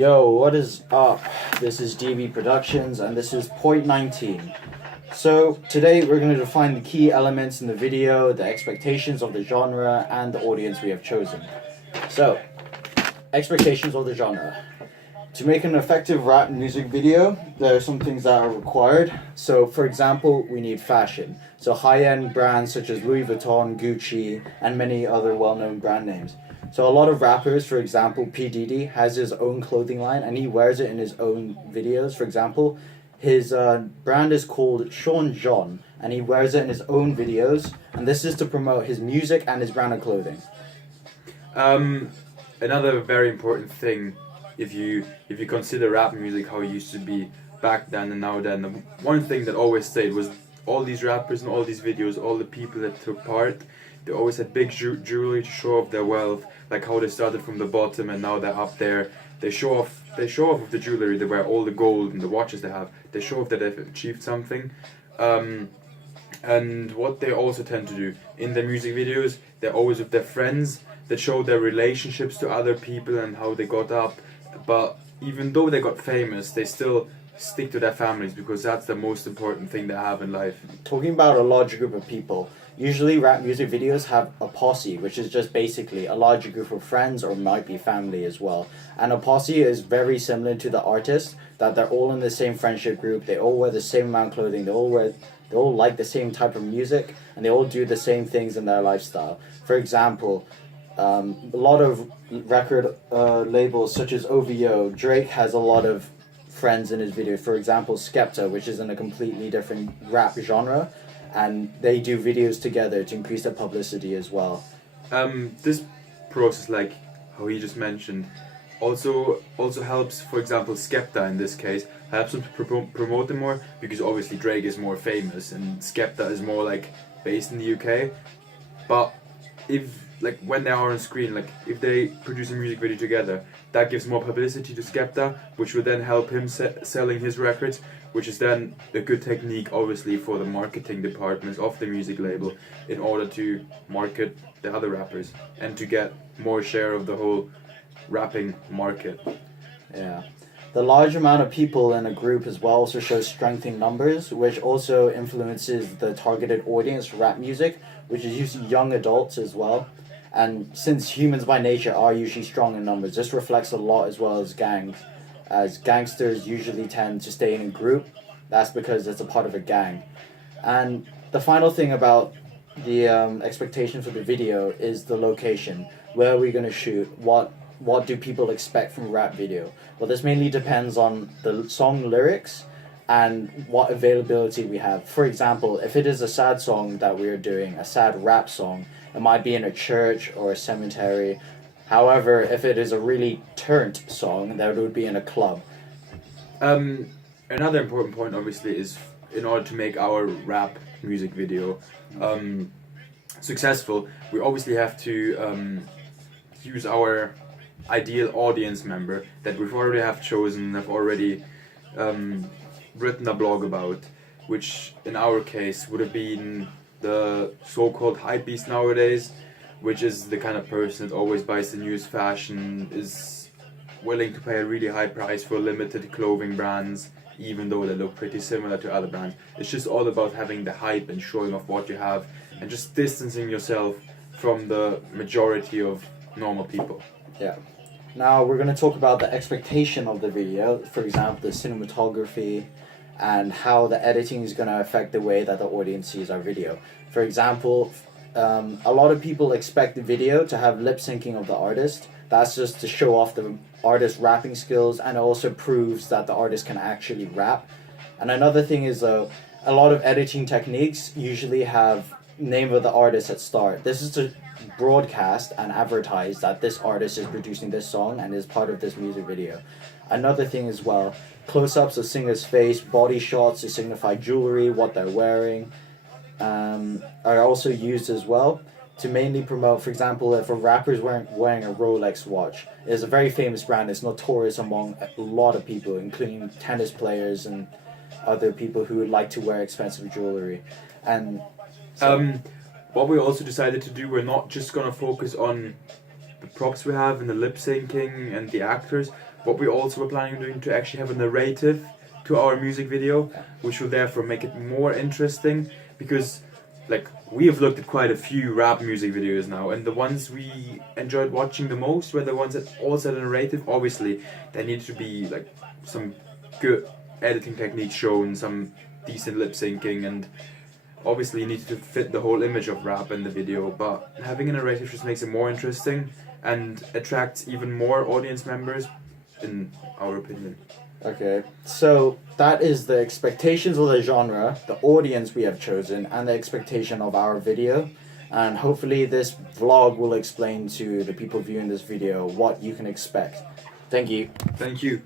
Yo, what is up? This is DB Productions and this is point 19. So, today we're going to define the key elements in the video, the expectations of the genre, and the audience we have chosen. So, expectations of the genre. To make an effective rap music video, there are some things that are required. So, for example, we need fashion. So, high-end brands such as Louis Vuitton, Gucci, and many other well-known brand names. So a lot of rappers, for example, P. Diddy has his own clothing line and he wears it in his own videos. For example, his brand is called Sean John and he wears it in his own videos. And this is to promote his music and his brand of clothing. Another very important thing, if you consider rap music how it used to be back then and now then, the one thing that always stayed was all these rappers and all these videos, all the people that took part, they always had big jewelry to show off their wealth, like how they started from the bottom and now they're up there. They show off with the jewelry, they wear all the gold and the watches they have. They show off that they've achieved something. And what they also tend to do in their music videos, they're always with their friends that show their relationships to other people and how they got up. But even though they got famous, they still stick to their families because that's the most important thing they have in life. Talking about a larger group of people, usually rap music videos have a posse, which is just basically a larger group of friends or might be family as well. And a posse is very similar to the artist, that they're all in the same friendship group, they all wear the same amount of clothing, they all like the same type of music, and they all do the same things in their lifestyle. For example, a lot of record labels such as OVO, Drake has a lot of friends in his videos. For example, Skepta, which is in a completely different rap genre, and they do videos together to increase their publicity as well. This process, like how he just mentioned, also helps. For example, Skepta in this case helps him to promote him more because obviously Drake is more famous and Skepta is more like based in the UK. But if when they are on screen, like if they produce a music video together, that gives more publicity to Skepta, which would then help him selling his records, which is then a good technique obviously for the marketing departments of the music label in order to market the other rappers and to get more share of the whole rapping market. Yeah. The large amount of people in a group as well also shows strength in numbers, which also influences the targeted audience for rap music, which is usually young adults as well. And since humans by nature are usually strong in numbers, this reflects a lot as well as gangs. As gangsters usually tend to stay in a group, that's because it's a part of a gang. And the final thing about the expectation for the video is the location. Where are we going to shoot? What do people expect from a rap video? Well, this mainly depends on the song lyrics and what availability we have. For example, if it is a sad song that we are doing, a sad rap song, it might be in a church or a cemetery. However, if it is a really turnt song, that would be in a club. Another important point obviously is in order to make our rap music video successful, we obviously have to use our ideal audience member that we've already have chosen, have already written a blog about, which in our case would have been the so-called hypebeast nowadays, which is the kind of person that always buys the newest fashion, is willing to pay a really high price for limited clothing brands, even though they look pretty similar to other brands. It's just all about having the hype and showing off what you have and just distancing yourself from the majority of normal people. Yeah. Now we're going to talk about the expectation of the video, for example, the cinematography, and how the editing is going to affect the way that the audience sees our video. For example, a lot of people expect the video to have lip syncing of the artist. That's just to show off the artist's rapping skills, and it also proves that the artist can actually rap. And another thing is a lot of editing techniques usually have name of the artist at start. This is to broadcast and advertise that this artist is producing this song and is part of this music video. Another thing as well, close-ups of singer's face, body shots to signify jewelry, what they're wearing, are also used as well to mainly promote. For example, if a rapper is wearing a Rolex watch, it's a very famous brand, it's notorious among a lot of people, including tennis players and other people who would like to wear expensive jewelry. And so, what we also decided to do, we're not just going to focus on the props we have and the lip syncing and the actors, what we also were planning on doing to actually have a narrative to our music video, which will therefore make it more interesting, because like we have looked at quite a few rap music videos now, and the ones we enjoyed watching the most were the ones that also had a narrative. Obviously there needed to be like some good editing techniques shown, some decent lip syncing, and obviously you need to fit the whole image of rap in the video, but having a narrative just makes it more interesting and attracts even more audience members, in our opinion. Okay, so that is the expectations of the genre, the audience we have chosen, and the expectation of our video. And hopefully this vlog will explain to the people viewing this video what you can expect. Thank you. Thank you.